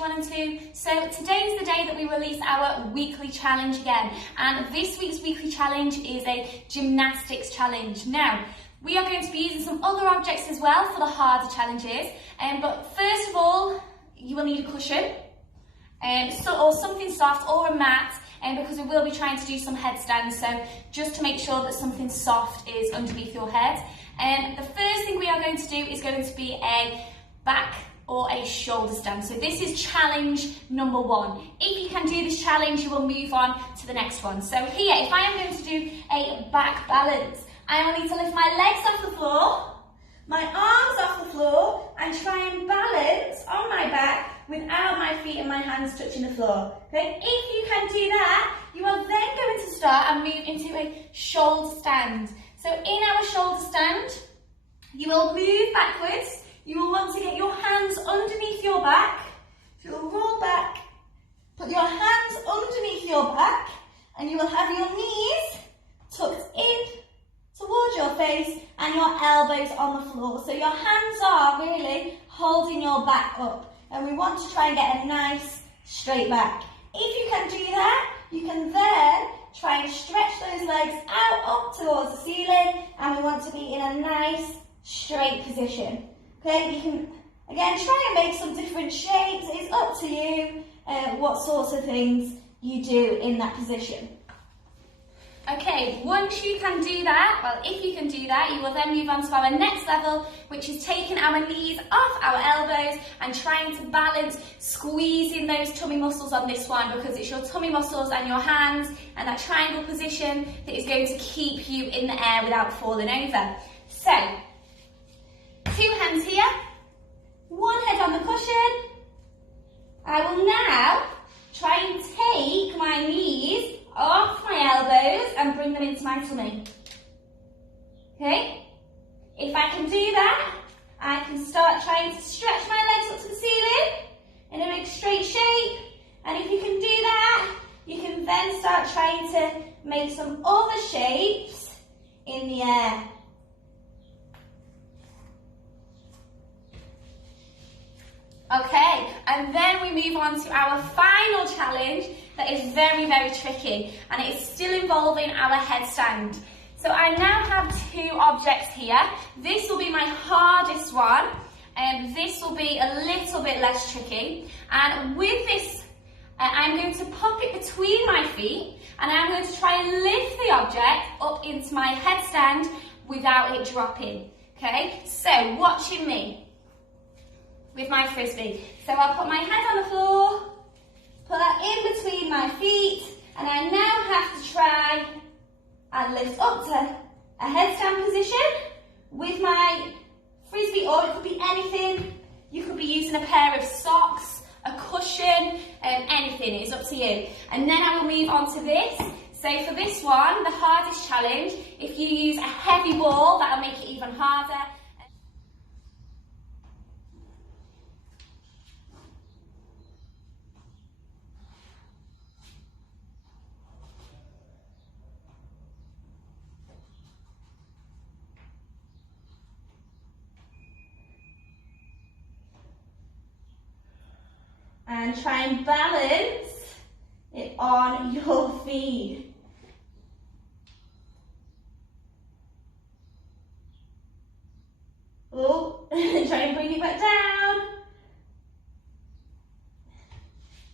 1 and 2. So today's the day that we release our weekly challenge again. And this week's weekly challenge is a gymnastics challenge. Now, we are going to be using some other objects as well for the harder challenges. But first of all, you will need a cushion, or something soft, or a mat, because we will be trying to do some headstands. So just to make sure that something soft is underneath your head. The first thing we are going to do is going to be a back or a shoulder stand. So this is challenge number 1. If you can do this challenge, you will move on to the next one. So here, if I am going to do a back balance, I will need to lift my legs off the floor, my arms off the floor, and try and balance on my back without my feet and my hands touching the floor. Okay, if you can do that, you are then going to start and move into a shoulder stand. So in our shoulder stand, you will move backwards. You will want to get your hands underneath your back. So you'll roll back, put your hands underneath your back, and you will have your knees tucked in towards your face and your elbows on the floor. So your hands are really holding your back up. And we want to try and get a nice straight back. If you can do that, you can then try and stretch those legs out up towards the ceiling, and we want to be in a nice straight position. Okay, you can again try and make some different shapes. It's up to you what sorts of things you do in that position. Okay, once you can do that, well, if you can do that, you will then move on to our next level, which is taking our knees off our elbows and trying to balance, squeezing those tummy muscles on this one, because it's your tummy muscles and your hands and that triangle position that is going to keep you in the air without falling over. So, 2 hands here, 1 head on the cushion. I will now try and take my knees off my elbows and bring them into my tummy. Okay? If I can do that, I can start trying to stretch my legs up to the ceiling in a big straight shape. And if you can do that, you can then start trying to make some other shapes in the air. Okay, and then we move on to our final challenge that is very, very tricky, and it is still involving our headstand. So I now have 2 objects here. This will be my hardest one, and this will be a little bit less tricky. And with this, I'm going to pop it between my feet, and I'm going to try and lift the object up into my headstand without it dropping. Okay, so watching me with my frisbee. So I'll put my head on the floor, put that in between my feet, and I now have to try and lift up to a headstand position with my frisbee, or it could be anything. You could be using a pair of socks, a cushion, anything, it's up to you. And then I will move on to this. So for this one, the hardest challenge, if you use a heavy ball, that'll make it even harder. And try and balance it on your feet. Oh, try and bring it back down.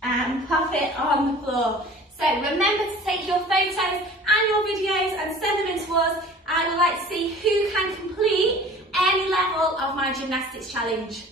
And pop it on the floor. So remember to take your photos and your videos and send them in to us. I would like to see who can complete any level of my gymnastics challenge.